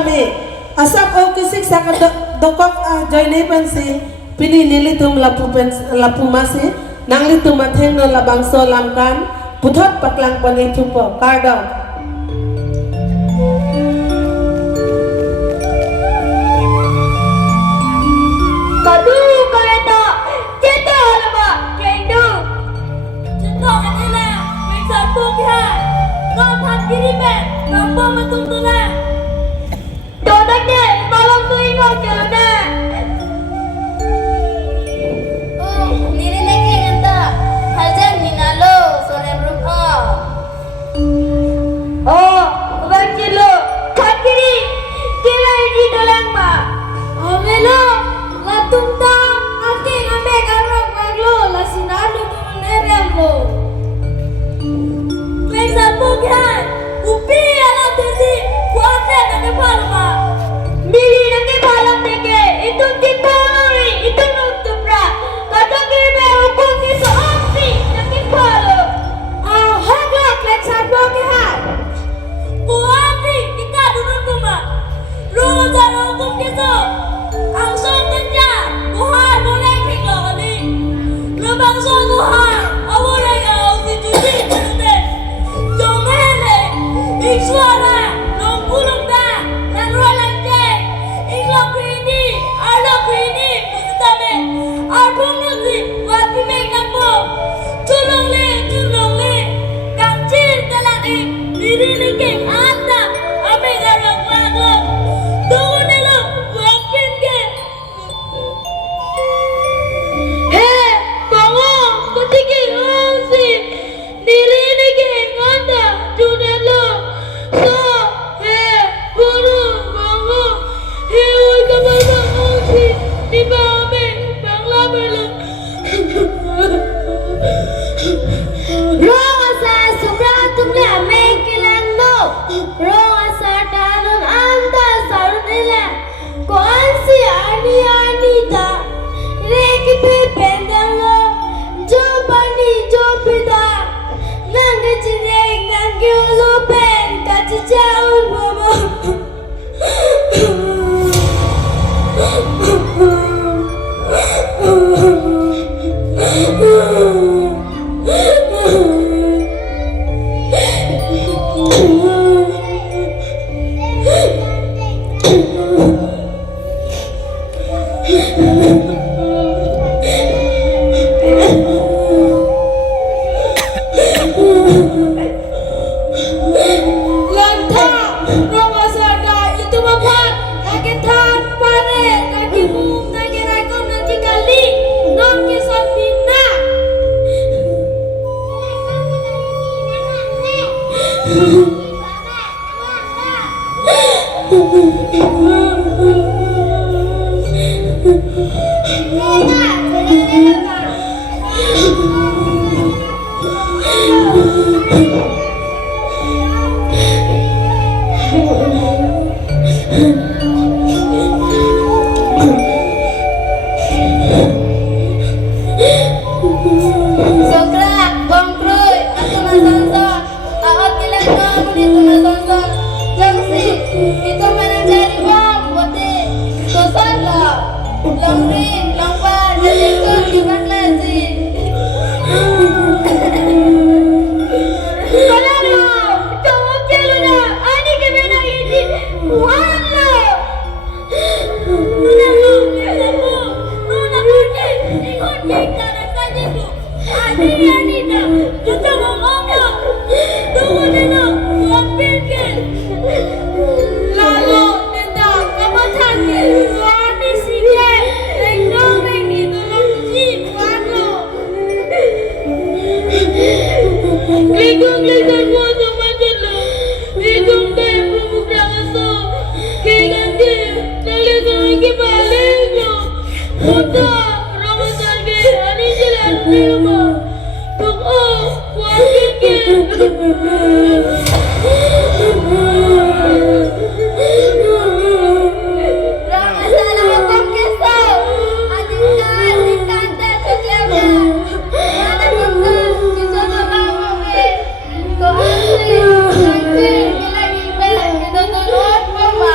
kami asap o kisik sa dokok joy pansi pili nilitum lapu masi nang litum mateng no labang so lamkan putot paklang pani tupo kardong kadu kereta cita lama kendu cinta kanila misal pukhan nonton kiri ben nampak matung tulang dodak deh tolong tuh ingat jangan Niri lagi kata hajar ninalo sore berupa. oh baca lo kan kiri kira ini dolang ma amelo latung ta ake ngame karang maglo lasinalo tuh nerem lo misal pukhan upi alam desi kuatnya nake palma mili nake palam nake itu kita lori itu nutupra kadang kiri hukum ni seopsi nake palo hagla kleksan pukhan kuatri kita durun kuma rulo jaro hukum kita angsong kerja kuhan boleh kiklo kali lebang so kuhan awalnya kau situsi cerita jomele iksuara nongkulung dah dan rualan cek iklam kini ada kini pusatame arbong nanti wati mekapo tulung le kancil kalani diri liking anda ame garang maglo tunggu nelo wakin ke Hei, bango, ketiki ngasi, diri liking anda junelo so buru bango hewan kamar bangsi di bame bangla belu Rosa subratum le ame kilando Rosa tanun anda sarunela konsi ani ta reki pe pendalo jopani jopida nangge chirek nangge ulopen kachi jaun mama Lantang, Roma Sada itu bapak, kaki tan, pare, kaki bum, kaki rakom, nanti kali, non kisah bina. Sokrak, bongkroy, aku masonson. Awak kilang kamu itu masonson. Jangsi, itu mana cari bom, bote. Soson lah, longrin, longpar, dan itu gimana lagi? Kalalo, cowok kelo na, ani kemana ini? Wala. Nuna pergi, ikut kita rasanya tu. Ani dah, kita ngomong. Tunggu dulu, buat pikir. Lalu, nenda, kamu tanya, ani sikit, tengok ini tolong jeep, wala. Klikung mo sama dulu, ikung tayo pumuklang aso. Kailan kayo, nalisan ang kibaling nyo. Punta, ramasan kayo, ano sila ang firma? Tuko, wakil kayo. Rama salah hukum kisah. Adikkan, dikanta setiapnya. Mana kita, kita bangun. Kau asli, nanti kita kita tolong mama.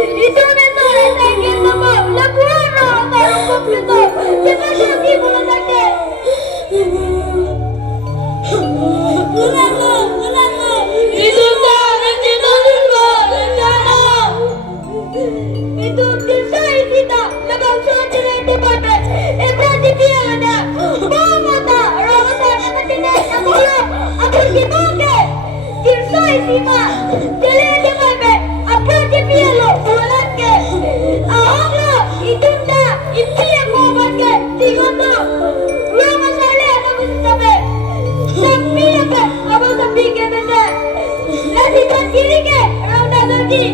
Itu nito natin mo. Laguano ang tarong kompleto. Diba siya di mo natin? Wala na. Itu na. Nandito mo. Nandito. Itu kisay kita. Nagagsuot sila ito bata. Berarti dia ada. Mata. Orang sana katinan. Ako lang. Ako gimake. Kisay kita. Dili ada bata. Apa dia pialo? Ulan ke? Ahang lo. Itu na. Itu yang kumat ke? Tinggal tu. Rumah masalah ada sabi. Sabi na ka. Abang sabi ka na na. Lati kan kiri ke? Orang dah lagi.